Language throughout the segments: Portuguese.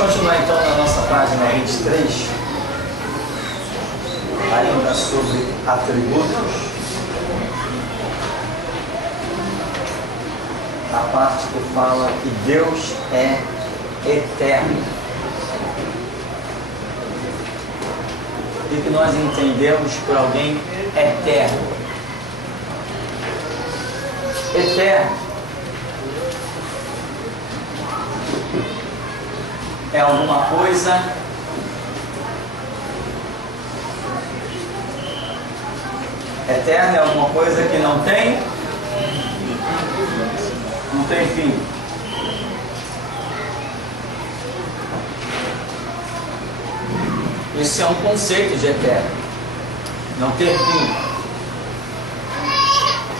continuar então na nossa página 23, ainda sobre atributos, a parte que fala que Deus é eterno. E que nós entendemos por alguém eterno. Eterno é alguma coisa eterna, é alguma coisa que não tem fim. Esse é um conceito de eterno, não ter fim.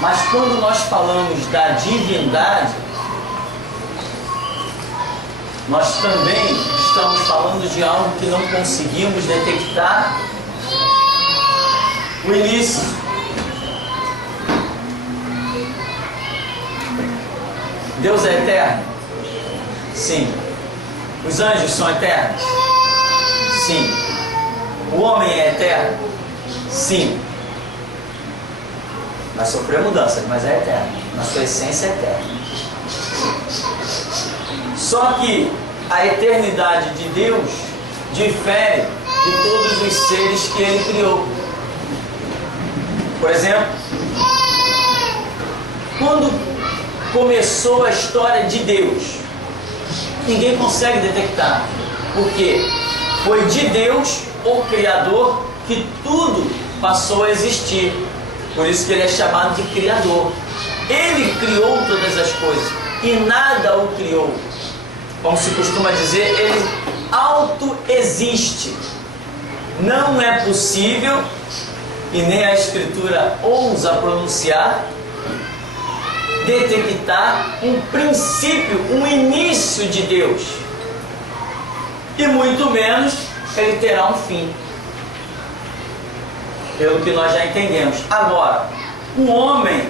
Mas quando nós falamos da divindade, nós também estamos falando de algo que não conseguimos detectar o início. Deus é eterno? Sim. Os anjos são eternos? Sim. O homem é eterno? Sim. Vai sofrer mudanças, mas é eterno. Na sua essência é eterno. Só que a eternidade de Deus difere de todos os seres que Ele criou. Por exemplo, quando começou a história de Deus, ninguém consegue detectar. Por quê? Foi de Deus, o Criador, que tudo passou a existir. Por isso que Ele é chamado de Criador. Ele criou todas as coisas e nada o criou. Como se costuma dizer, Ele autoexiste. Não é possível, e nem a Escritura ousa pronunciar, detectar um princípio, um início de Deus. E muito menos Ele terá um fim. Pelo que nós já entendemos. Agora, o homem,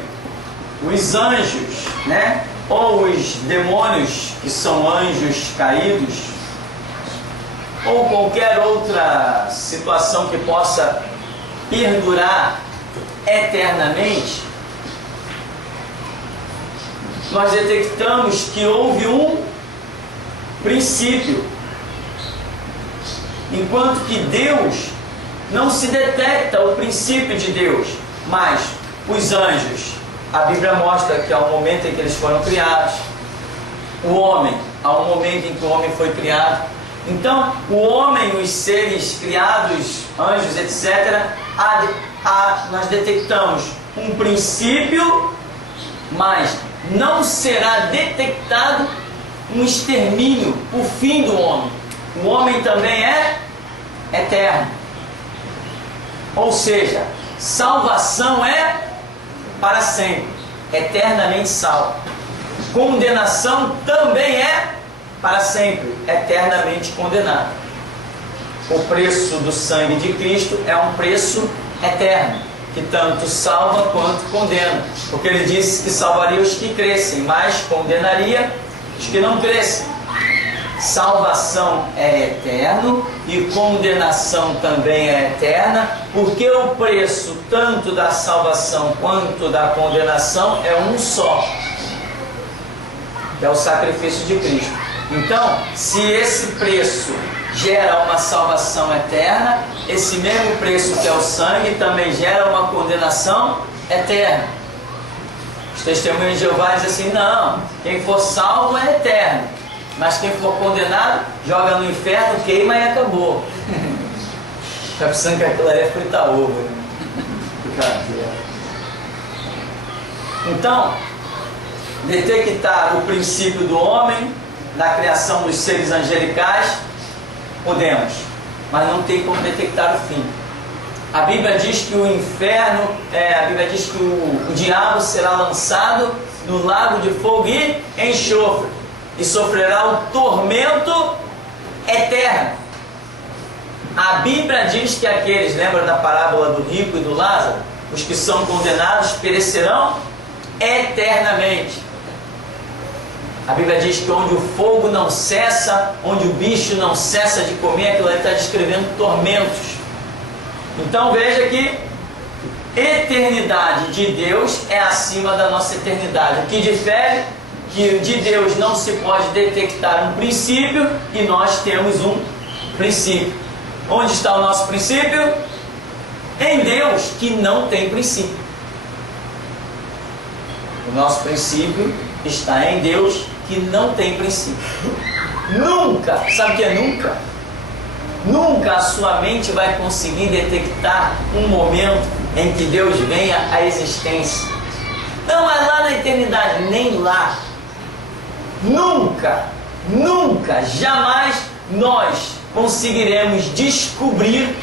os anjos, né? Ou os demônios, que são anjos caídos, ou qualquer outra situação que possa perdurar eternamente, nós detectamos que houve um princípio. Enquanto que Deus, não se detecta o princípio de Deus, mas os anjos, a Bíblia mostra que há um momento em que eles foram criados. O homem, há um momento em que o homem foi criado. Então, o homem, os seres criados, anjos, etc., nós detectamos um princípio, mas não será detectado um extermínio, o fim do homem. O homem também é eterno. Ou seja, salvação é para sempre, eternamente salvo. Condenação também é para sempre, eternamente condenado. O preço do sangue de Cristo é um preço eterno, que tanto salva quanto condena. Porque Ele disse que salvaria os que crescem, mas condenaria os que não crescem. Salvação é eterno e condenação também é eterna, porque o preço tanto da salvação quanto da condenação é um só. É o sacrifício de Cristo. Então, se esse preço gera uma salvação eterna, esse mesmo preço que é o sangue também gera uma condenação eterna. Os testemunhos de Jeová dizem assim: não, quem for salvo é eterno, mas quem for condenado joga no inferno, queima e acabou. Está pensando que aquilo ali é fritar ovo, né? Então, detectar o princípio do homem na criação dos seres angelicais, podemos, mas não tem como detectar o fim. A Bíblia diz que o inferno, a Bíblia diz que o diabo será lançado no lago de fogo e enxofre, e sofrerá o tormento eterno. A Bíblia diz que aqueles, lembra da parábola do rico e do Lázaro? Os que são condenados perecerão eternamente. A Bíblia diz que onde o fogo não cessa, onde o bicho não cessa de comer, aquilo ali está descrevendo tormentos. Então veja que eternidade de Deus é acima da nossa eternidade. O que difere? Que de Deus não se pode detectar um princípio e nós temos um princípio. Onde está o nosso princípio? Em Deus, que não tem princípio. O nosso princípio está em Deus, que não tem princípio. Nunca, sabe o que é nunca? Nunca a sua mente vai conseguir detectar um momento em que Deus venha à existência. Não, mas lá na eternidade, nem lá. Nunca, nunca, jamais nós conseguiremos descobrir,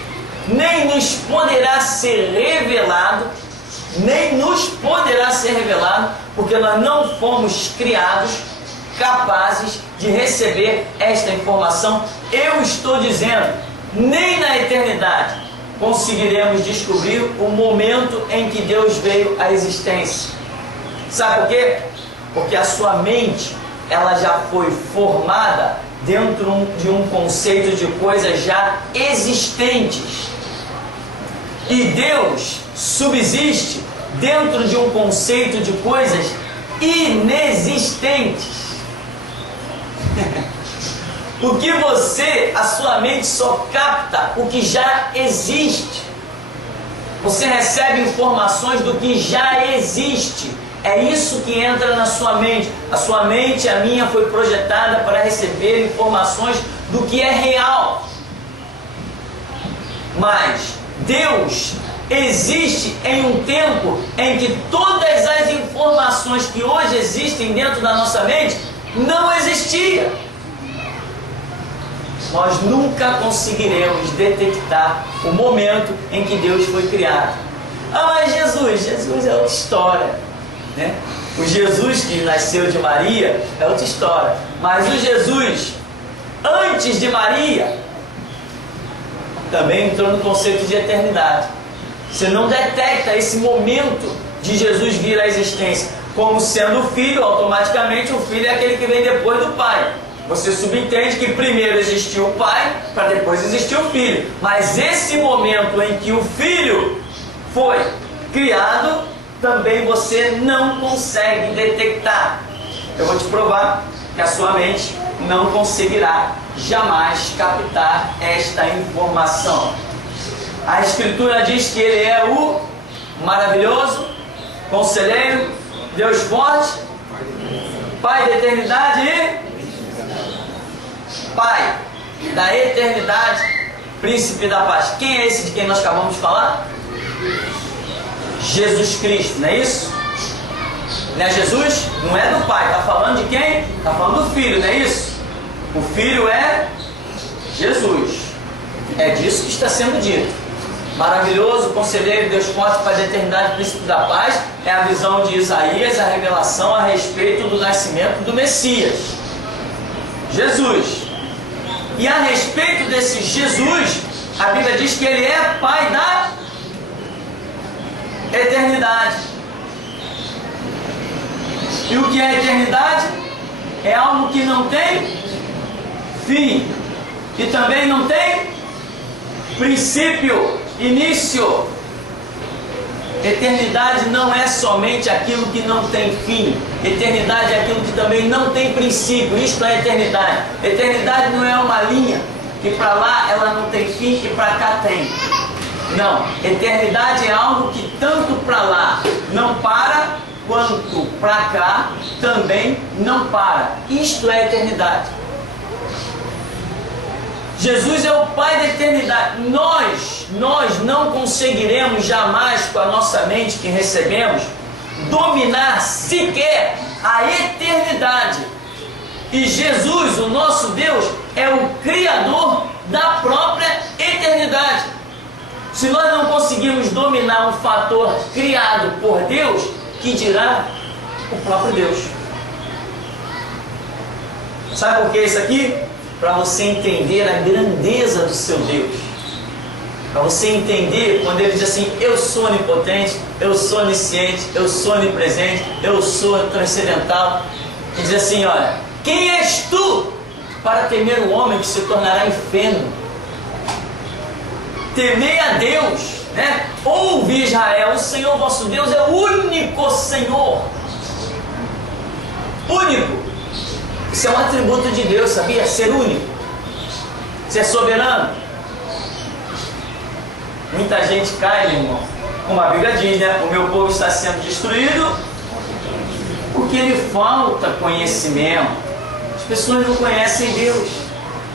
nem nos poderá ser revelado, porque nós não fomos criados capazes de receber esta informação. Eu estou dizendo, nem na eternidade conseguiremos descobrir o momento em que Deus veio à existência. Sabe por quê? Porque a sua mente, ela já foi formada dentro de um conceito de coisas já existentes. E Deus subsiste dentro de um conceito de coisas inexistentes. Porque a sua mente só capta o que já existe. Você recebe informações do que já existe. É isso que entra na sua mente. A sua mente, a minha, foi projetada para receber informações do que é real. Mas Deus existe em um tempo em que todas as informações que hoje existem dentro da nossa mente não existiam. Nós nunca conseguiremos detectar o momento em que Deus foi criado. Ah, mas Jesus é outra história, né? O Jesus que nasceu de Maria é outra história. Mas o Jesus antes de Maria também entrou no conceito de eternidade. Você não detecta esse momento de Jesus vir à existência como sendo filho. Automaticamente o filho é aquele que vem depois do pai. Você subentende que primeiro existiu o pai, para depois existir o filho. Mas esse momento em que o filho foi criado, também você não consegue detectar. Eu vou te provar que a sua mente não conseguirá jamais captar esta informação. A Escritura diz que Ele é o maravilhoso, conselheiro, Deus forte, Pai da eternidade e Pai da eternidade, Príncipe da paz. Quem é esse de quem nós acabamos de falar? Jesus Cristo, não é isso? Não é Jesus? Não é do Pai. Está falando de quem? Está falando do Filho, não é isso? O Filho é Jesus. É disso que está sendo dito. Maravilhoso, conselheiro, Deus forte, Pai da eternidade, Príncipe da paz. É a visão de Isaías, a revelação a respeito do nascimento do Messias, Jesus. E a respeito desse Jesus, a Bíblia diz que Ele é Pai da eternidade. E o que é eternidade? É algo que não tem fim. E também não tem princípio, início. Eternidade não é somente aquilo que não tem fim. Eternidade é aquilo que também não tem princípio. Isto é eternidade. Eternidade não é uma linha que para lá ela não tem fim e para cá tem. Não. Eternidade é algo que tanto para lá não para, quanto para cá também não para. Isto é eternidade. Jesus é o Pai da eternidade. Nós não conseguiremos jamais, com a nossa mente que recebemos, dominar sequer a eternidade. E Jesus, o nosso Deus, é o Criador da própria eternidade. Se nós não conseguimos dominar um fator criado por Deus, que dirá o próprio Deus? Sabe por que isso aqui? Para você entender a grandeza do seu Deus. Para você entender quando Ele diz assim: eu sou onipotente, eu sou onisciente, eu sou onipresente, eu sou transcendental. E diz assim, olha, quem és tu para temer o homem que se tornará em feno? Temei a Deus, né? Ouve Israel, o Senhor vosso Deus é o único Senhor. Único. Isso é um atributo de Deus, sabia? Ser único. Ser soberano. Muita gente cai, meu irmão. Como a Bíblia diz, né? O meu povo está sendo destruído porque lhe falta conhecimento. As pessoas não conhecem Deus.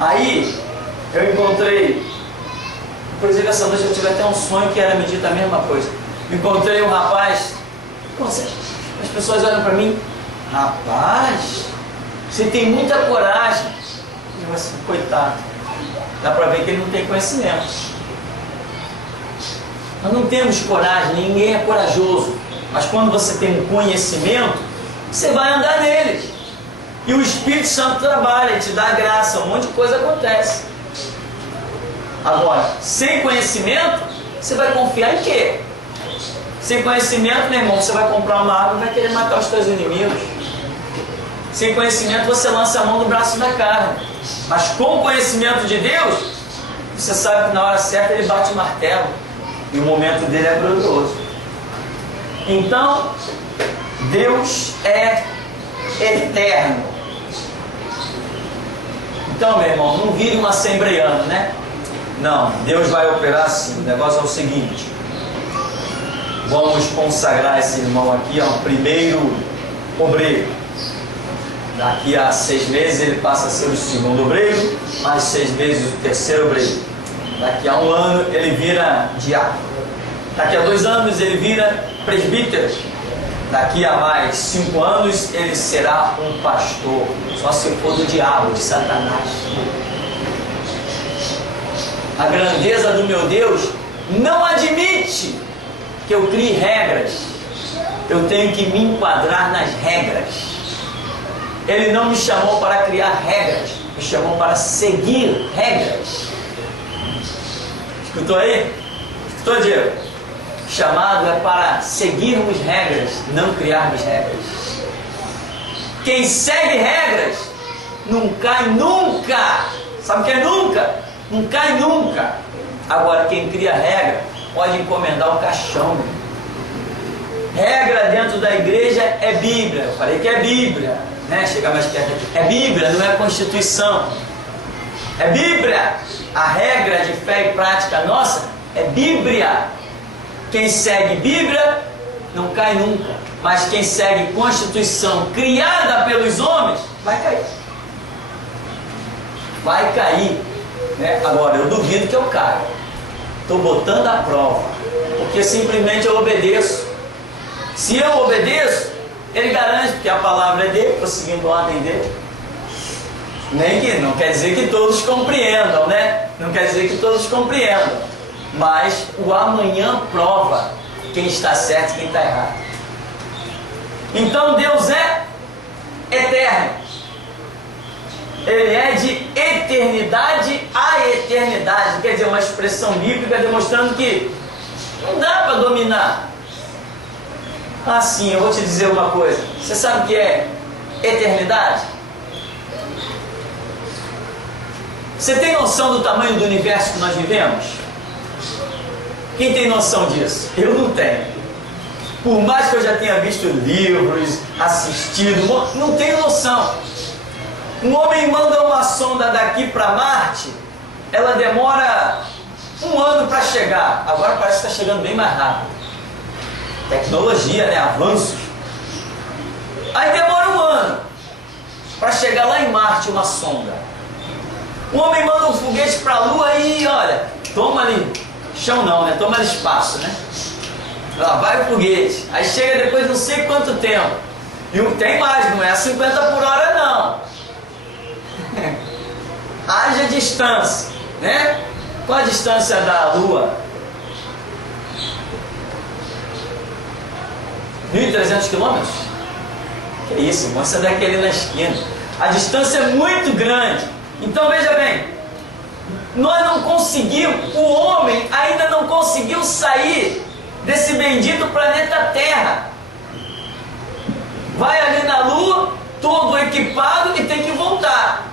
Aí, eu encontrei, inclusive essa noite eu tive até um sonho que era me dito a mesma coisa. Encontrei um rapaz, as pessoas olham para mim, rapaz, você tem muita coragem. Eu assim, coitado, dá para ver que ele não tem conhecimento. Nós não temos coragem, ninguém é corajoso. Mas quando você tem um conhecimento, você vai andar nele. E o Espírito Santo trabalha, te dá graça, um monte de coisa acontece. Agora, sem conhecimento, você vai confiar em quê? Sem conhecimento, meu irmão, você vai comprar uma arma e vai querer matar os seus inimigos. Sem conhecimento, você lança a mão no braço da carne. Mas com o conhecimento de Deus, você sabe que na hora certa ele bate o martelo. E o momento dele é glorioso. Então, Deus é eterno. Então, meu irmão, não vire um assembleiano, né? Não, Deus vai operar assim. O negócio é o seguinte: vamos consagrar esse irmão aqui ao primeiro obreiro. Daqui a 6 meses ele passa a ser o segundo obreiro, mais 6 meses o terceiro obreiro. Daqui a 1 ano ele vira diácono. Daqui a 2 anos ele vira presbítero. Daqui a mais 5 anos ele será um pastor. Só se for do diabo, de Satanás. A grandeza do meu Deus não admite que eu crie regras. Eu tenho que me enquadrar nas regras. Ele não me chamou para criar regras, me chamou para seguir regras. Escutou aí? Escutou, Diego? Chamado é para seguirmos regras, não criarmos regras. Quem segue regras não cai nunca. Sabe o que é nunca? Não cai nunca. Agora, quem cria regra pode encomendar o caixão. Regra dentro da igreja é Bíblia. Eu falei que é Bíblia, né? Chegar mais perto aqui. É Bíblia, não é Constituição. É Bíblia. A regra de fé e prática nossa é Bíblia. Quem segue Bíblia não cai nunca. Mas quem segue Constituição criada pelos homens vai cair. Vai cair, né? Agora, eu duvido que eu caia. Estou botando à prova. Porque simplesmente eu obedeço. Se eu obedeço, ele garante que a palavra é dele, estou seguindo a ordem dele. Nem que não quer dizer que todos compreendam, né? Não quer dizer que todos compreendam. Mas o amanhã prova quem está certo e quem está errado. Então Deus é eterno. Ele é de eternidade a eternidade. Quer dizer, uma expressão bíblica demonstrando que não dá para dominar. Ah, sim, eu vou te dizer uma coisa. Você sabe o que é eternidade? Você tem noção do tamanho do universo que nós vivemos? Quem tem noção disso? Eu não tenho. Por mais que eu já tenha visto livros, assistido, não tenho noção. Um homem manda uma sonda daqui para Marte, ela demora 1 ano para chegar. Agora parece que está chegando bem mais rápido. Tecnologia, né? Avanços. Aí demora 1 ano para chegar lá em Marte uma sonda. O homem manda um foguete para a Lua e olha, toma ali, chão não, né? Toma ali espaço, né? Lá vai o foguete. Aí chega depois de não sei quanto tempo. E tem mais, não é a 50 por hora não. Haja distância, né? Qual a distância da Lua? 1.300 quilômetros? Que isso, irmão, você é daquele na esquina. A distância é muito grande. Então veja bem, nós não conseguimos, o homem ainda não conseguiu sair desse bendito planeta Terra. Vai ali na Lua, todo equipado e tem que voltar,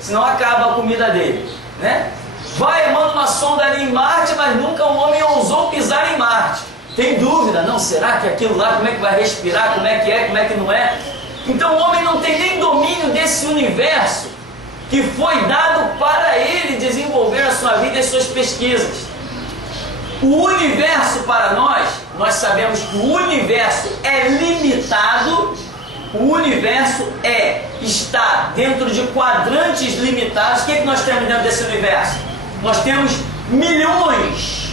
senão acaba a comida dele, né? Vai, manda uma sonda ali em Marte, mas nunca o homem ousou pisar em Marte. Tem dúvida, não, será que aquilo lá, como é que vai respirar, como é, como é que não é? Então o homem não tem nem domínio desse universo que foi dado para ele desenvolver a sua vida e as suas pesquisas. O universo para nós sabemos que o universo é limitado, o universo está dentro de quadrantes limitados. O que nós temos dentro desse universo? Nós temos milhões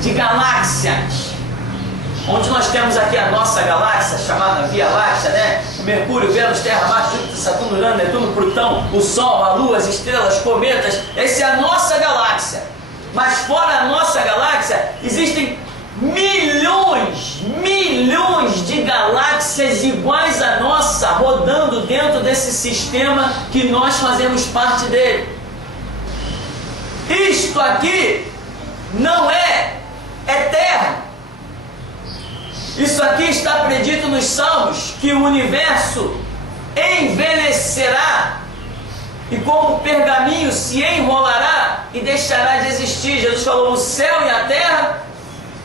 de galáxias, onde nós temos aqui a nossa galáxia, chamada Via Láctea, né? Mercúrio, Vênus, Terra, Marte, Júpiter, Saturno, Urano, Netuno, Plutão, o Sol, a Lua, as estrelas, cometas. Essa é a nossa galáxia. Mas fora a nossa galáxia, existem milhões de galáxias iguais à nossa, rodando dentro desse sistema que nós fazemos parte dele. Isto aqui não é eterno. Isso aqui está predito nos Salmos, que o universo envelhecerá e como pergaminho se enrolará e deixará de existir. Jesus falou o céu e a terra.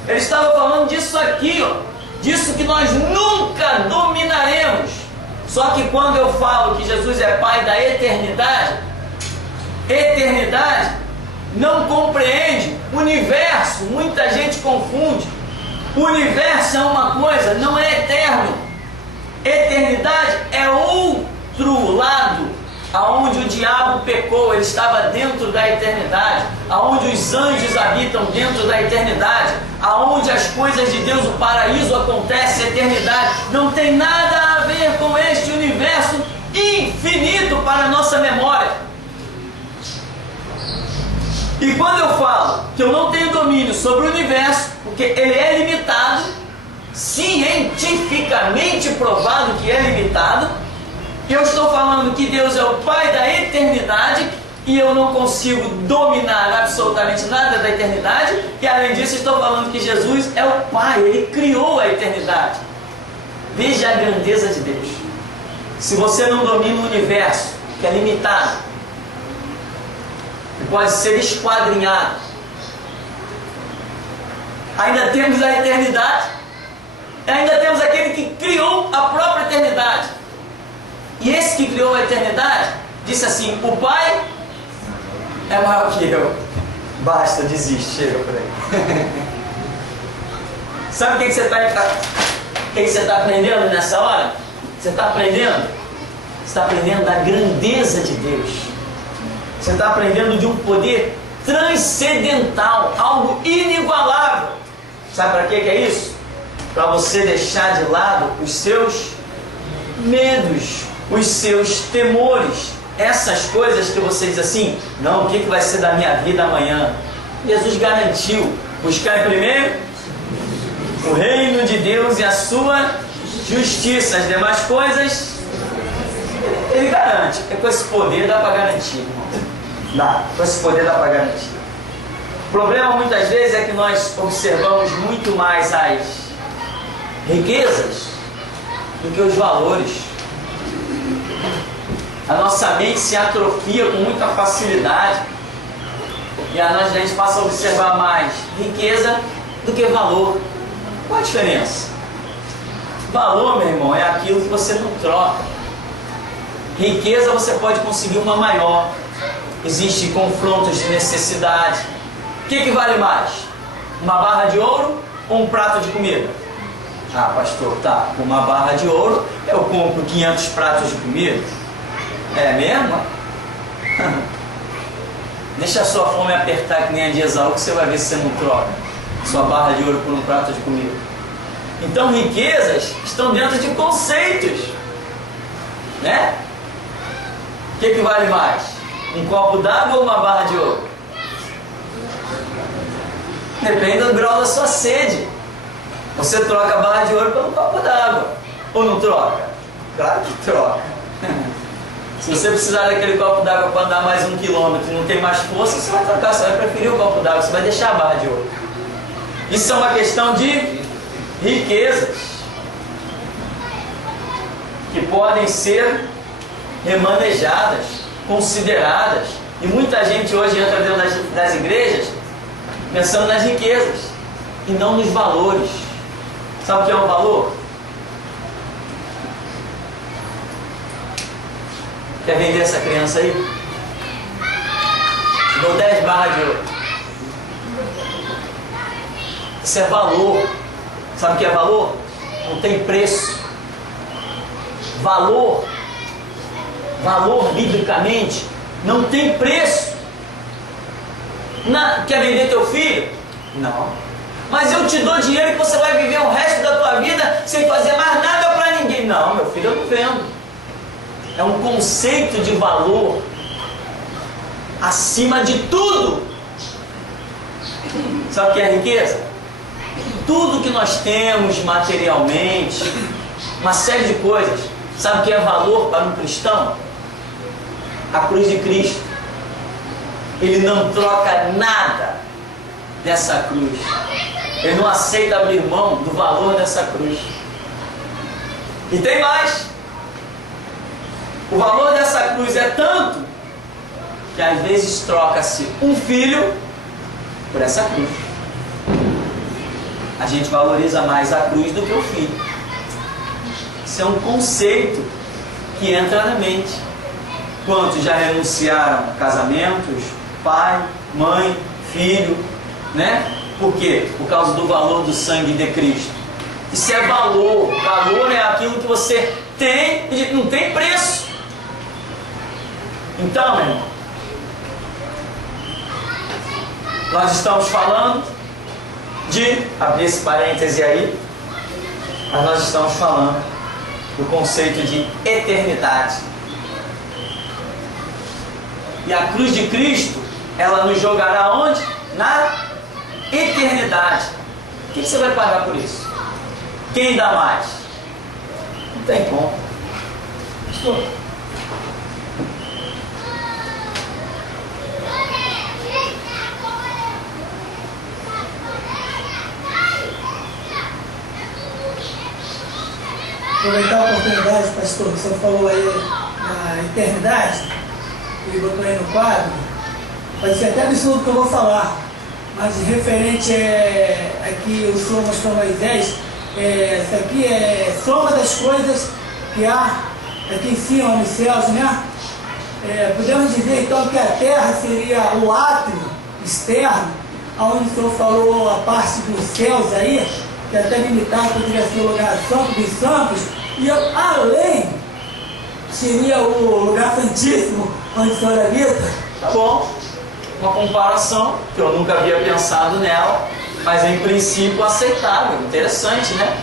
Ele estava falando disso aqui, ó, disso que nós nunca dominaremos. Só que quando eu falo que Jesus é Pai da eternidade, eternidade não compreende universo. Muita gente confunde. O universo é uma coisa, não é eterno. Eternidade é outro lado, aonde o diabo pecou. Ele estava dentro da eternidade, aonde os anjos habitam dentro da eternidade, aonde as coisas de Deus, o paraíso acontece, a eternidade não tem nada a ver com este universo infinito para a nossa memória. E quando eu falo que eu não tenho domínio sobre o universo, porque ele é limitado, cientificamente provado que é limitado, eu estou falando que Deus é o Pai da eternidade e eu não consigo dominar absolutamente nada da eternidade, e além disso estou falando que Jesus é o Pai, Ele criou a eternidade. Veja a grandeza de Deus. Se você não domina o universo, que é limitado, pode ser esquadrinhado, ainda temos a eternidade, ainda temos aquele que criou a própria eternidade. E esse que criou a eternidade disse assim: o Pai é maior que eu. Basta, desiste, chega por aí. Sabe o que você está aprendendo nessa hora? Você está aprendendo? Você está aprendendo da grandeza de Deus. Você está aprendendo de um poder transcendental, algo inigualável. Sabe para que é isso? Para você deixar de lado os seus medos, os seus temores, essas coisas que você diz assim: não, o que vai ser da minha vida amanhã? Jesus garantiu: buscar primeiro o reino de Deus e a sua justiça, as demais coisas Ele garante. É com esse poder dá para garantir, irmão. Dá, com esse poder dá para garantir. O problema muitas vezes é que nós observamos muito mais as riquezas do que os valores. A nossa mente se atrofia com muita facilidade e a gente passa a observar mais riqueza do que valor. Qual a diferença? Valor, meu irmão, é aquilo que você não troca. Riqueza você pode conseguir uma maior. Existem confrontos de necessidade. O que vale mais? Uma barra de ouro ou um prato de comida? Ah, pastor, tá, com uma barra de ouro eu compro 500 pratos de comida. É mesmo? Deixa a sua fome apertar que nem a de Esaú, que você vai ver se você não troca sua barra de ouro por um prato de comida. Então riquezas estão dentro de conceitos, né? O que vale mais? Um copo d'água ou uma barra de ouro? Depende do grau da sua sede. Você troca a barra de ouro pelo copo d'água, ou não troca? Claro que troca. Se você precisar daquele copo d'água para andar mais 1 quilômetro e não tem mais força, você vai trocar, você vai preferir o copo d'água, você vai deixar a barra de ouro. Isso é uma questão de riquezas. que podem ser remanejadas, consideradas. E muita gente hoje entra dentro das igrejas pensando nas riquezas e não nos valores. Sabe o que é um valor? Quer vender essa criança aí? Te dou 10 barras de ouro. Isso é valor. Sabe o que é valor? Não tem preço. Valor, biblicamente, não tem preço. Quer vender teu filho? Não. Mas eu te dou dinheiro que você vai viver o resto da tua vida sem fazer mais nada para ninguém. Não, meu filho, eu não vendo. É um conceito de valor acima de tudo. Sabe o que é riqueza? Tudo que nós temos materialmente, uma série de coisas. Sabe o que é valor para um cristão? A cruz de Cristo. Ele não troca nada dessa cruz. Ele não aceita abrir mão do valor dessa cruz. E tem mais. O valor dessa cruz é tanto que às vezes troca-se um filho por essa cruz. A gente valoriza mais a cruz do que o filho. Isso é um conceito que entra na mente. Quantos já renunciaram a casamentos, pai, mãe, filho, né? Por quê? Por causa do valor do sangue de Cristo. Isso é valor. Valor é aquilo que você tem e não tem preço. Então, meu irmão, nós estamos falando de, abrir esse parêntese aí, mas nós estamos falando do conceito de eternidade. E a cruz de Cristo, ela nos jogará onde? Na eternidade. O que você vai pagar por isso? Quem dá mais? Não tem como. Aproveitar a oportunidade, pastor, você falou aí na eternidade e botou aí no quadro, pode ser até absurdo que eu vou falar, mas referente a que o Senhor mostrou a Moisés, isso aqui é soma das coisas que há aqui em cima nos céus, né? Podemos dizer então que a terra seria o átrio externo, onde o Senhor falou a parte dos céus aí, que até limitado poderia ser o lugar santo dos santos, e além seria o lugar santíssimo onde o Senhor habita. Tá bom, uma comparação que eu nunca havia pensado nela, mas em princípio aceitável, interessante, né?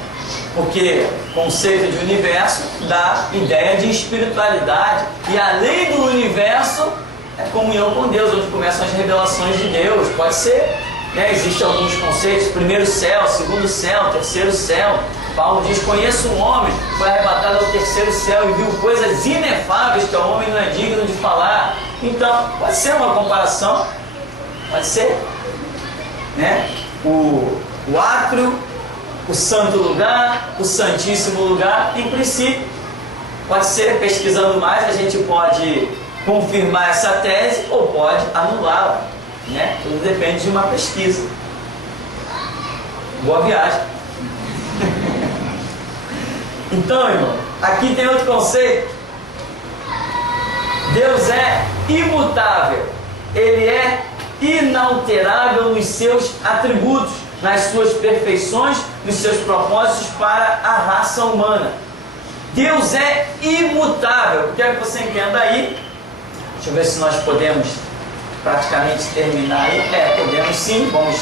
Porque o conceito de universo dá ideia de espiritualidade, e além do universo é comunhão com Deus, onde começam as revelações de Deus. Pode ser, né? Existem alguns conceitos: primeiro céu, segundo céu, terceiro céu. Paulo diz: conheço um homem que foi arrebatado ao terceiro céu e viu coisas inefáveis que o homem não é digno de falar. Então, pode ser uma comparação, pode ser, né? O átrio, o santo lugar, o santíssimo lugar, em princípio, pode ser. Pesquisando mais, a gente pode confirmar essa tese ou pode anulá-la, né? Tudo depende de uma pesquisa. Boa viagem. Então, irmão, aqui tem outro conceito. Deus é imutável. Ele é inalterável nos seus atributos, nas suas perfeições, nos seus propósitos para a raça humana. Deus é imutável. Eu quero que você entenda aí. Deixa eu ver se nós podemos praticamente terminar aí. Podemos sim. Vamos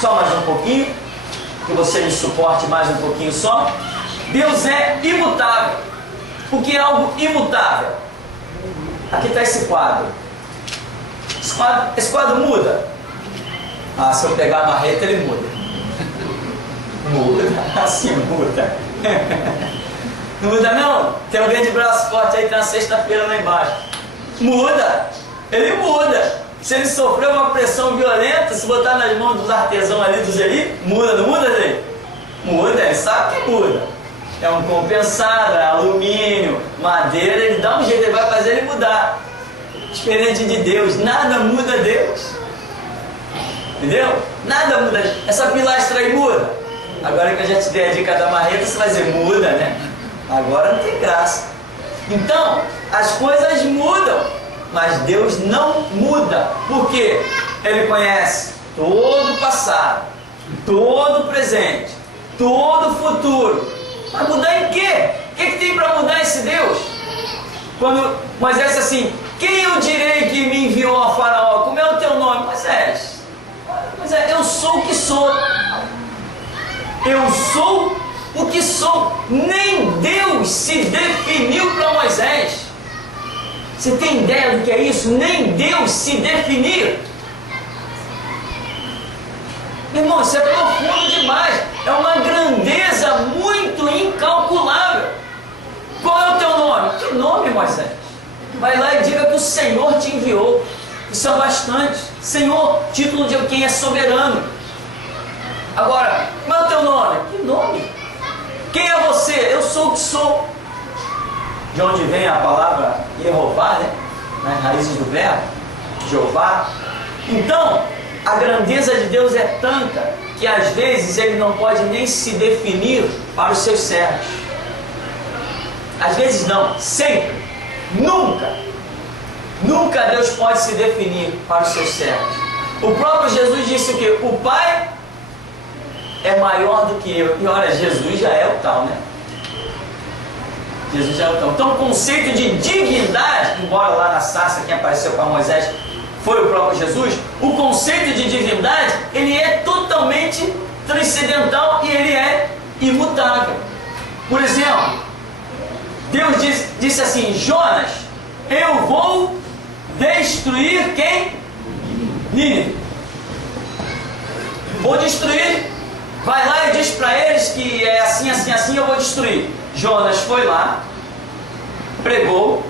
só mais um pouquinho, que você me suporte mais um pouquinho só. Deus é imutável. O que é algo imutável? Aqui está esse quadro. Esse quadro muda. Se eu pegar a marreta, ele muda. Muda. Assim muda. Não muda não? Tem alguém de braço forte aí, tem uma sexta-feira lá embaixo. Muda. Ele muda. Se ele sofreu uma pressão violenta, se botar nas mãos dos artesãos ali, dos Eli, muda, não muda, gente? Muda, ele sabe que muda. é um compensado, é alumínio, madeira, ele dá um jeito, ele vai fazer ele mudar. Diferente de Deus, nada muda Deus. Entendeu? Nada muda. Essa pilastra aí muda. Agora que eu já te dei a dica da marreta, você vai dizer, muda, né? Agora não tem graça. Então, as coisas mudam, mas Deus não muda. Por quê? Ele conhece todo o passado, todo o presente, todo o futuro. Vai mudar em quê? O que tem para mudar esse Deus? Quando Moisés disse assim, quem eu direi que me enviou a Faraó? Como é o teu nome? Moisés, eu sou o que sou. Eu sou o que sou. Nem Deus se definiu para Moisés. Você tem ideia do que é isso? Nem Deus se definir. Irmão, isso é profundo demais. É uma grandeza muito incalculável. Qual é o teu nome? Que nome, Moisés? Vai lá e diga que o Senhor te enviou. Isso é bastante. Senhor, título de quem é soberano. Agora, qual é o teu nome? Que nome? Quem é você? Eu sou o que sou. De onde vem a palavra Jeová, né? Nas raízes do verbo, Jeová. Então, a grandeza de Deus é tanta que às vezes Ele não pode nem se definir para os seus servos. Às vezes não, sempre, nunca. Nunca Deus pode se definir para os seus servos. O próprio Jesus disse o quê? O Pai é maior do que eu. E olha, Jesus já é o tal, né? Jesus já é o tal. Então o conceito de divindade, embora lá na sarça quem apareceu para Moisés foi o próprio Jesus, o conceito de divindade, ele é totalmente transcendental e ele é imutável. Por exemplo, Deus disse assim, Jonas, eu vou destruir quem? Nínive. Vou destruir. Vai lá e diz para eles que é assim, assim, assim, eu vou destruir. Jonas foi lá, pregou,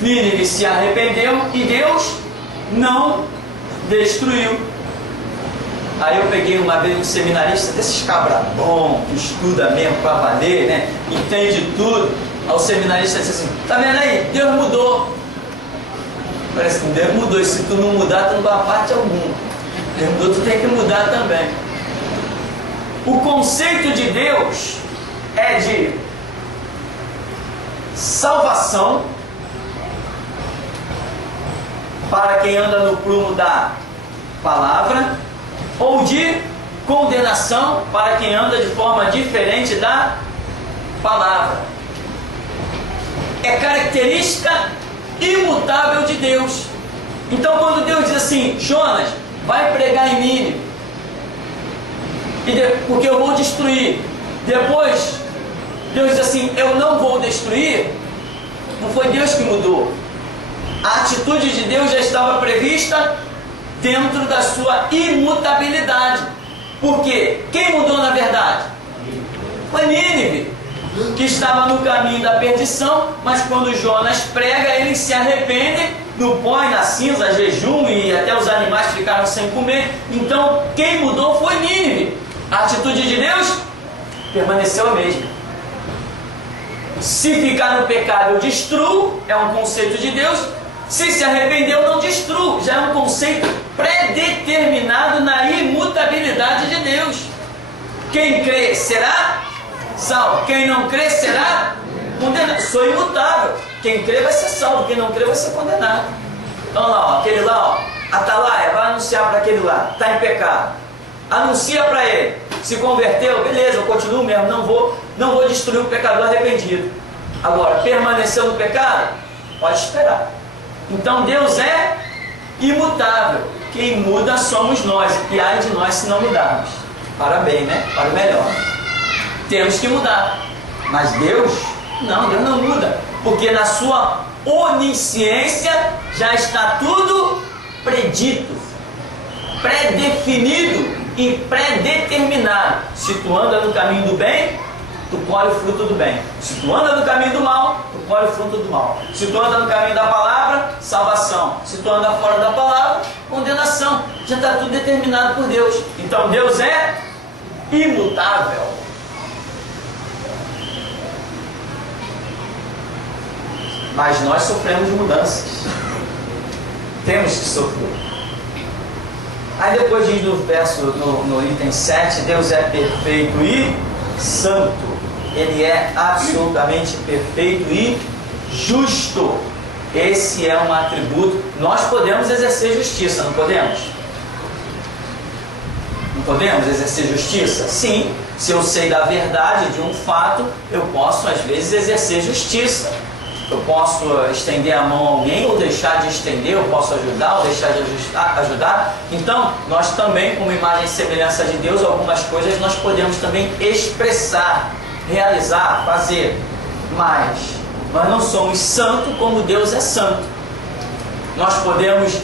Nínive se arrependeu e Deus não destruiu. Aí eu peguei uma vez um seminarista desses cabra bom, que estuda mesmo para valer, né? Entende tudo. Aí o seminarista disse assim, tá vendo aí? Deus mudou. Parece que Deus mudou, e se tu não mudar, tu não vai a parte alguma. Deus mudou, tu tem que mudar também. O conceito de Deus é de salvação para quem anda no prumo da palavra, ou de condenação para quem anda de forma diferente da palavra. É característica imutável de Deus. Então quando Deus diz assim, Jonas, vai pregar em Nínive, porque eu vou destruir. Depois Deus diz assim, eu não vou destruir. Não foi Deus que mudou. A atitude de Deus já estava prevista dentro da sua imutabilidade. Por quê? Quem mudou na verdade? Foi Nínive, que estava no caminho da perdição, mas quando Jonas prega, eles se arrependem, no pó e na cinza, jejum, e até os animais ficaram sem comer. Então, quem mudou foi Nínive. A atitude de Deus permaneceu a mesma. Se ficar no pecado, eu destruo, é um conceito de Deus. Se arrependeu, não destruo, já é um conceito predeterminado na imutabilidade de Deus. Quem crê será salvo, quem não crê será condenado. Sou imutável, quem crê vai ser salvo, quem não crê vai ser condenado. Então lá, ó, aquele lá, ó, Atalaia, vai anunciar para aquele lá, está em pecado, anuncia para ele, se converteu, beleza, eu continuo mesmo, não vou destruir o pecador arrependido. Agora, permaneceu no pecado, pode esperar. Então Deus é imutável, quem muda somos nós, e ai de nós se não mudarmos. Para bem, né? Para o melhor. Temos que mudar, mas Deus não muda, porque na sua onisciência já está tudo predito, predefinido e predeterminado. Se tu anda no caminho do bem, tu colhe o fruto do bem. Se tu anda no caminho do mal, tu colhe o fruto do mal. Se tu anda no caminho da palavra, salvação. Se tu anda fora da palavra, condenação. Já está tudo determinado por Deus. Então Deus é imutável. mas nós sofremos mudanças. Temos que sofrer. Aí depois diz no verso, no item 7, Deus é perfeito e santo. Ele é absolutamente perfeito e justo. Esse é um atributo. Nós podemos exercer justiça, não podemos? Não podemos exercer justiça? Sim, se eu sei da verdade de um fato, eu posso às vezes exercer justiça. Eu posso estender a mão a alguém ou deixar de estender, eu posso ajudar ou deixar de ajudar. Então, nós também, como imagem e semelhança de Deus, algumas coisas nós podemos também expressar, realizar, fazer. Mas nós não somos santos como Deus é santo. Nós podemos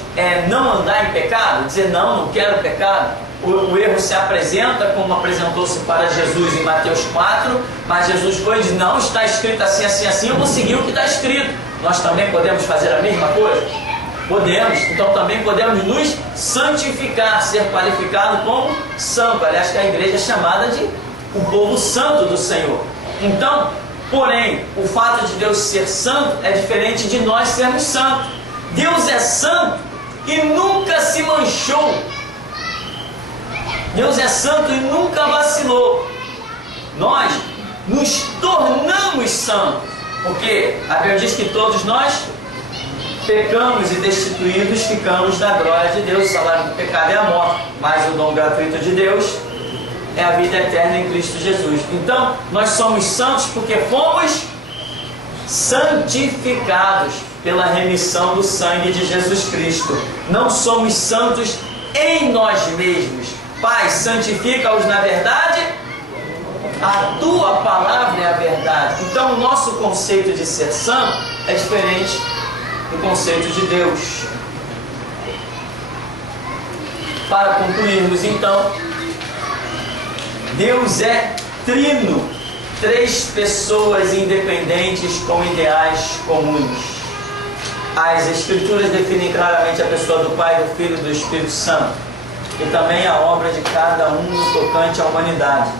não andar em pecado, dizer não quero pecado. O erro se apresenta como apresentou-se para Jesus em Mateus 4, mas Jesus foi e diz, não, está escrito assim, assim, assim, eu vou seguir o que está escrito. Nós também podemos fazer a mesma coisa? Podemos, então também podemos nos santificar, ser qualificado como santo. Aliás, que a igreja é chamada de o povo santo do Senhor. Então, porém, o fato de Deus ser santo é diferente de nós sermos santos. Deus é santo e nunca se manchou. Deus é santo e nunca vacilou. Nós nos tornamos santos, porque a Bíblia diz que todos nós pecamos e destituídos ficamos da glória de Deus. O salário do pecado é a morte, mas o dom gratuito de Deus é a vida eterna em Cristo Jesus. Então, nós somos santos porque fomos santificados pela remissão do sangue de Jesus Cristo. Não somos santos em nós mesmos. Pai, santifica-os na verdade, a tua palavra é a verdade. Então o nosso conceito de ser santo é diferente do conceito de Deus. Para concluirmos então, Deus é trino, três pessoas independentes com ideais comuns. As Escrituras definem claramente a pessoa do Pai, do Filho e do Espírito Santo, e também a obra de cada um no tocante à humanidade.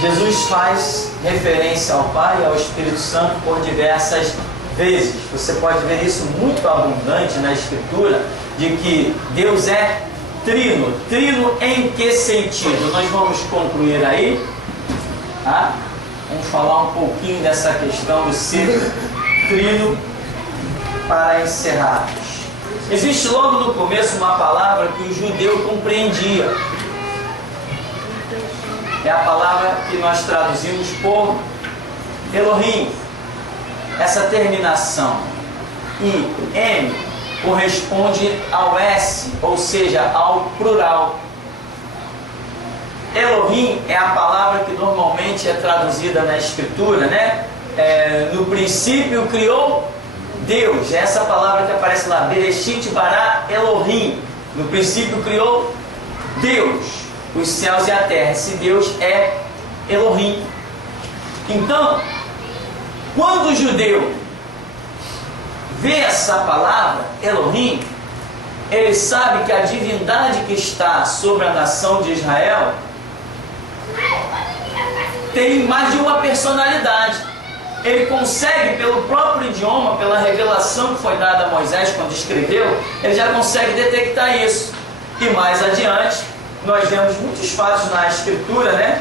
Jesus faz referência ao Pai e ao Espírito Santo por diversas vezes. Você pode ver isso muito abundante na Escritura, de que Deus é trino. Trino em que sentido? Nós vamos concluir aí, tá? Vamos falar um pouquinho dessa questão do ser trino para encerrarmos. Existe logo no começo uma palavra que o judeu compreendia. É a palavra que nós traduzimos por Elohim. Essa terminação I-M corresponde ao S, ou seja, ao plural. Elohim é a palavra que normalmente é traduzida na Escritura, né? No princípio criou Deus, é essa palavra que aparece lá, Bereshit bara Elohim. No princípio criou Deus, os céus e a terra. Esse Deus é Elohim. Então, quando o judeu vê essa palavra, Elohim, ele sabe que a divindade que está sobre a nação de Israel tem mais de uma personalidade. Ele consegue, pelo próprio idioma, pela revelação que foi dada a Moisés quando escreveu, ele já consegue detectar isso. E mais adiante, nós vemos muitos fatos na Escritura, né?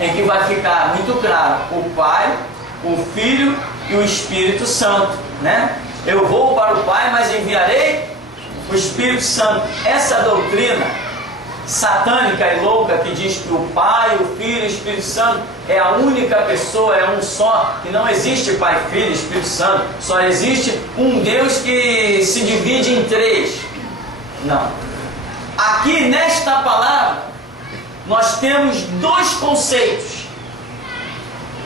Em que vai ficar muito claro o Pai, o Filho e o Espírito Santo, né? Eu vou para o Pai, mas enviarei o Espírito Santo. Essa doutrina satânica e louca que diz que o Pai, o Filho e o Espírito Santo é a única pessoa, é um só, que não existe Pai, Filho e Espírito Santo, só existe um Deus que se divide em três. Não. Aqui nesta palavra nós temos dois conceitos.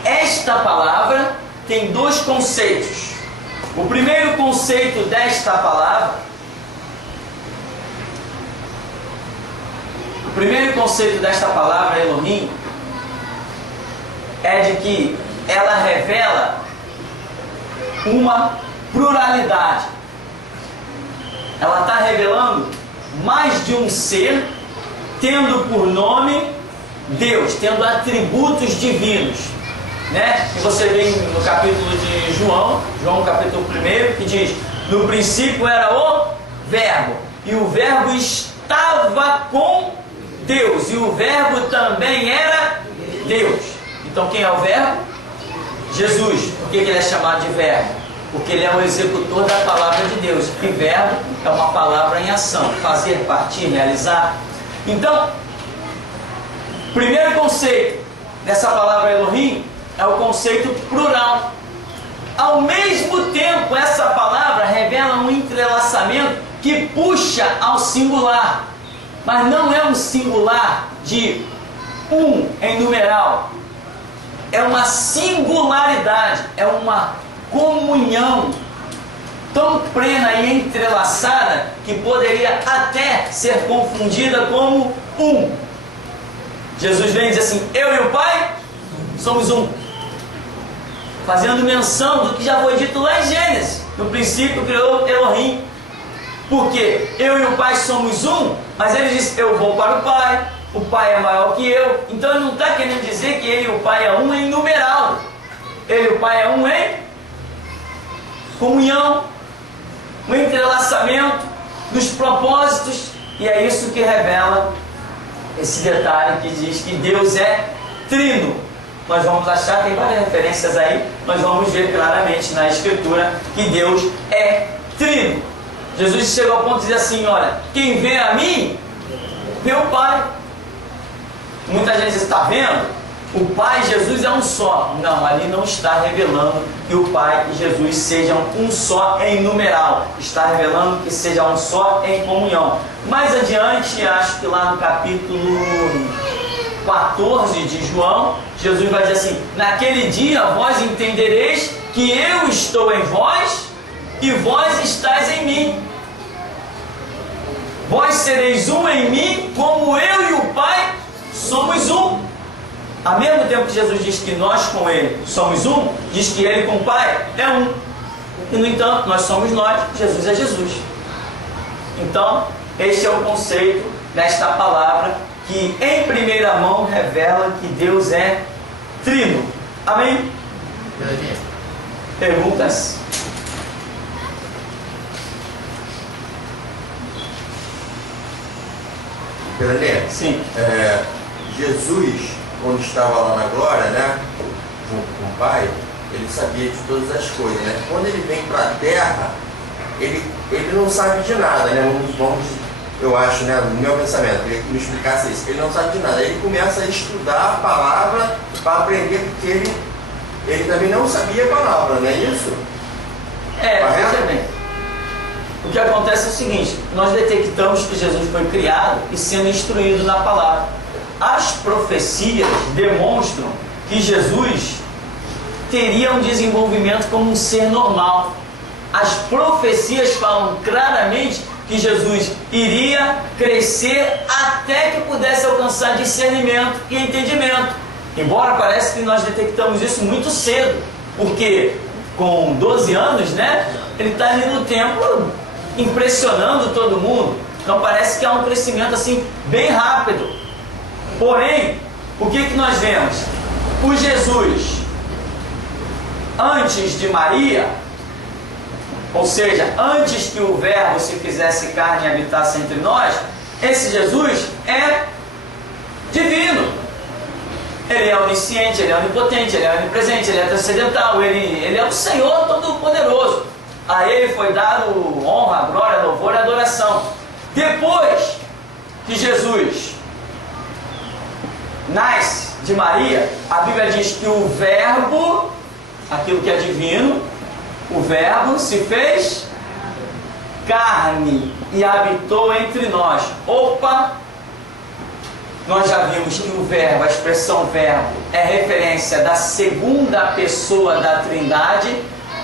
Esta palavra tem dois conceitos. O primeiro conceito desta palavra, Elohim, é de que ela revela uma pluralidade. Ela está revelando mais de um ser, tendo por nome Deus, tendo atributos divinos. né? E você vê no capítulo de João capítulo 1, que diz: no princípio era o Verbo, e o Verbo estava com Deus, e o Verbo também era Deus. Então quem é o Verbo? Jesus. Por que ele é chamado de Verbo? Porque ele é o executor da palavra de Deus. E verbo é uma palavra em ação: fazer, partir, realizar. Então, primeiro conceito dessa palavra Elohim é o conceito plural. Ao mesmo tempo, essa palavra revela um entrelaçamento que puxa ao singular, mas não é um singular de um em numeral. É uma singularidade, é uma comunhão tão plena e entrelaçada que poderia até ser confundida como um. Jesus vem e diz assim: eu e o Pai somos um, fazendo menção do que já foi dito lá em Gênesis. No princípio criou Elohim. Porque eu e o Pai somos um, mas ele diz: eu vou para o Pai é maior que eu. Então ele não está querendo dizer que ele e o Pai é um em numeral. Ele e o Pai é um em comunhão, um entrelaçamento dos propósitos. E é isso que revela esse detalhe que diz que Deus é trino. Nós vamos achar, tem várias referências aí, nós vamos ver claramente na Escritura que Deus é trino. Jesus chegou ao ponto de dizer assim: olha, quem vê a mim, vê o Pai. Muita gente está vendo? O Pai e Jesus é um só. Não, ali não está revelando que o Pai e Jesus sejam um só em numeral. Está revelando que sejam um só em comunhão. Mais adiante, acho que lá no capítulo 14 de João, Jesus vai dizer assim: naquele dia vós entendereis que eu estou em vós e vós estáis em mim. Vós sereis um em mim, como eu e o Pai somos um. Ao mesmo tempo que Jesus diz que nós com Ele somos um, diz que Ele com o Pai é um. E no entanto, nós somos nós, Jesus é Jesus. Então, este é o conceito desta palavra, que em primeira mão revela que Deus é trino. Amém? Perguntas? Pelanê? Sim. Jesus, quando estava lá na glória, né, junto com o Pai, ele sabia de todas as coisas, né? Quando ele vem para a terra, ele não sabe de nada, né? Eu acho, né, no meu pensamento, queria que me explicasse isso. Ele não sabe de nada. Ele começa a estudar a palavra para aprender, porque ele também não sabia a palavra, não é isso? Veja bem. O que acontece é o seguinte: nós detectamos que Jesus foi criado e sendo instruído na palavra. As profecias demonstram que Jesus teria um desenvolvimento como um ser normal. As profecias falam claramente que Jesus iria crescer até que pudesse alcançar discernimento e entendimento. Embora pareça que nós detectamos isso muito cedo, porque com 12 anos, né, ele está ali no templo impressionando todo mundo. Então parece que há um crescimento assim bem rápido. Porém, o que nós vemos? O Jesus antes de Maria, ou seja, antes que o Verbo se fizesse carne e habitasse entre nós, esse Jesus é divino. Ele é onisciente, ele é onipotente, ele é onipresente, ele é transcendental, ele é o Senhor Todo-Poderoso. A ele foi dado honra, glória, louvor e adoração. Depois que Jesus nasce de Maria, a Bíblia diz que o Verbo, aquilo que é divino, o Verbo se fez carne e habitou entre nós. Opa! Nós já vimos que o Verbo, a expressão Verbo, é referência da segunda pessoa da Trindade,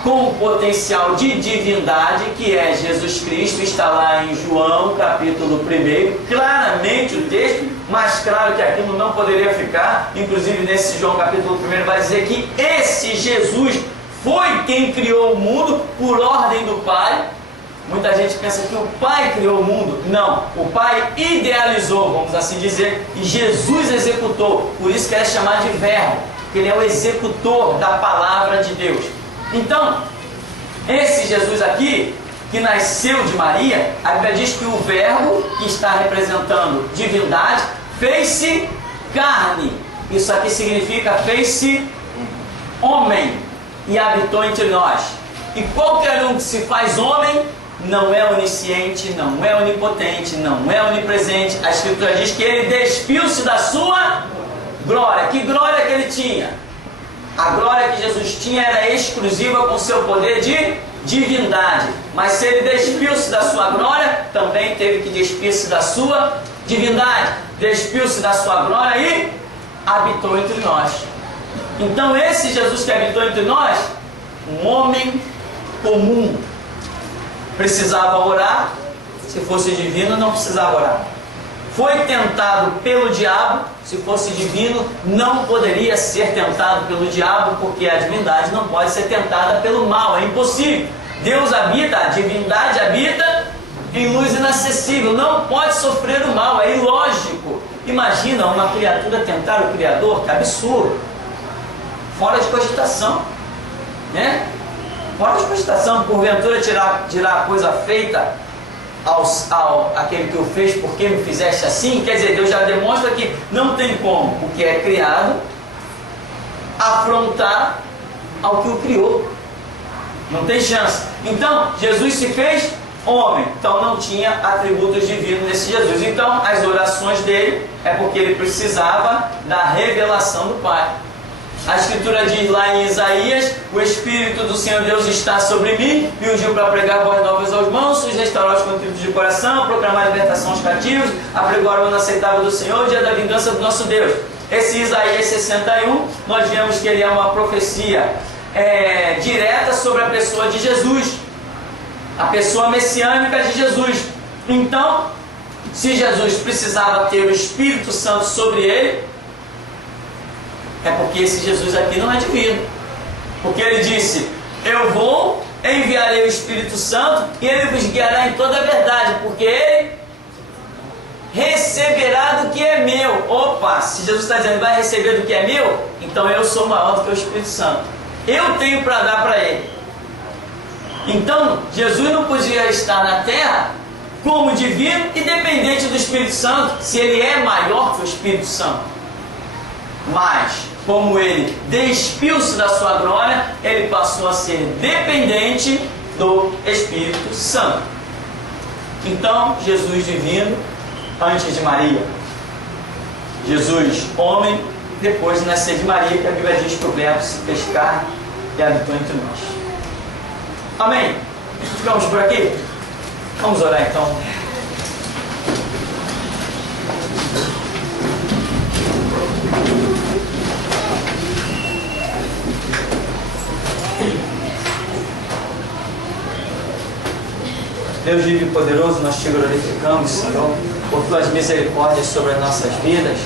com o potencial de divindade, que é Jesus Cristo. Está lá em João, capítulo 1, claramente o texto, mais claro que aquilo não poderia ficar. Inclusive nesse João, capítulo 1, vai dizer que esse Jesus foi quem criou o mundo por ordem do Pai. Muita gente pensa que o Pai criou o mundo. Não, o Pai idealizou, vamos assim dizer, e Jesus executou. Por isso que é chamado de Verbo. porque Ele é o executor da palavra de Deus. Então, esse Jesus aqui, que nasceu de Maria, a Bíblia diz que o verbo, que está representando divindade, fez-se carne. Isso aqui significa fez-se homem e habitou entre nós. E qualquer um que se faz homem não é onisciente, não é onipotente, não é onipresente. A Escritura diz que ele despiu-se da sua glória. Que glória que ele tinha? A glória que Jesus tinha era exclusiva com seu poder de divindade. Mas se ele despiu-se da sua glória, também teve que despir-se da sua divindade. Despiu-se da sua glória e habitou entre nós. Então esse Jesus que habitou entre nós, um homem comum, precisava orar. Se fosse divino, não precisava orar. Foi tentado pelo diabo. Se fosse divino, não poderia ser tentado pelo diabo, porque a divindade não pode ser tentada pelo mal, é impossível. Deus habita, a divindade habita em luz inacessível, não pode sofrer o mal, é ilógico. Imagina uma criatura tentar o Criador, que absurdo, fora de cogitação, né? Fora de cogitação, porventura tirar a coisa feita aquele que o fez, porque me fizeste assim. Quer dizer, Deus já demonstra que não tem como o que é criado afrontar ao que o criou. Não tem chance. Então, Jesus se fez homem, então não tinha atributos divinos nesse Jesus. Então, as orações dele é porque ele precisava da revelação do Pai. A Escritura diz lá em Isaías: o Espírito do Senhor Deus está sobre mim, me ungiu para pregar boas novas aos mansos, restaurar os contritos de coração, proclamar a libertação aos cativos, apregoar o ano aceitável do Senhor, o dia da vingança do nosso Deus. Esse Isaías 61, nós vemos que ele é uma profecia direta sobre a pessoa de Jesus, a pessoa messiânica de Jesus. Então, se Jesus precisava ter o Espírito Santo sobre ele, é porque esse Jesus aqui não é divino. Porque ele disse: eu vou, enviarei o Espírito Santo e ele vos guiará em toda a verdade, porque ele receberá do que é meu. Opa, se Jesus está dizendo vai receber do que é meu, então eu sou maior do que o Espírito Santo. Eu tenho para dar para ele. Então, Jesus não podia estar na terra como divino e dependente do Espírito Santo, se ele é maior que o Espírito Santo. Mas, como ele despiu-se da sua glória, ele passou a ser dependente do Espírito Santo. Então, Jesus divino antes de Maria. Jesus homem depois de nascer de Maria, que a Bíblia diz que o Verbo se fez carne e habitou entre nós. Amém? Ficamos por aqui? Vamos orar então. Deus vivo e poderoso, nós te glorificamos, Senhor, por tuas misericórdias sobre as nossas vidas,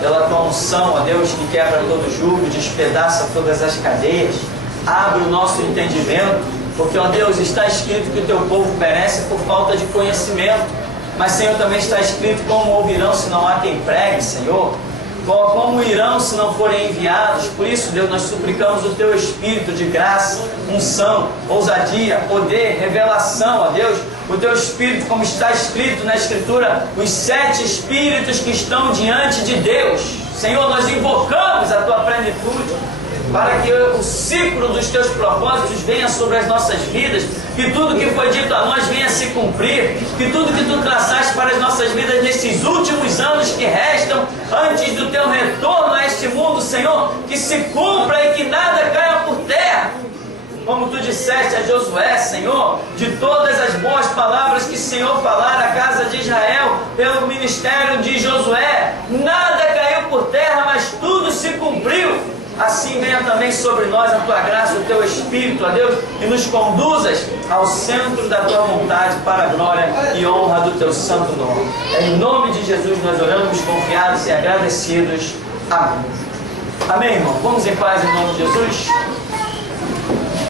pela tua unção, ó Deus, que quebra todo jugo, despedaça todas as cadeias, abre o nosso entendimento, porque, ó Deus, está escrito que o teu povo perece por falta de conhecimento, mas, Senhor, também está escrito como ouvirão se não há quem pregue, Senhor. Como irão se não forem enviados? Por isso, Deus, nós suplicamos o Teu Espírito de graça, unção, ousadia, poder, revelação, ó Deus. O Teu Espírito, como está escrito na Escritura, os 7 Espíritos que estão diante de Deus. Senhor, nós invocamos a Tua plenitude, para que o ciclo dos Teus propósitos venha sobre as nossas vidas, que tudo que foi dito a nós venha se cumprir, que tudo que Tu traçaste para as nossas vidas nesses últimos anos que restam, antes do Teu retorno a este mundo, Senhor, que se cumpra e que nada caia por terra. Como Tu disseste a Josué, Senhor, de todas as boas palavras que o Senhor falara à casa de Israel, pelo ministério de Josué, nada caiu por terra, mas tudo se cumpriu. Assim venha também sobre nós a Tua graça, o Teu Espírito, ó Deus, e nos conduzas ao centro da Tua vontade, para a glória e honra do Teu santo nome. Em nome de Jesus nós oramos confiados e agradecidos. Amém. Amém, irmão? Vamos em paz em nome de Jesus.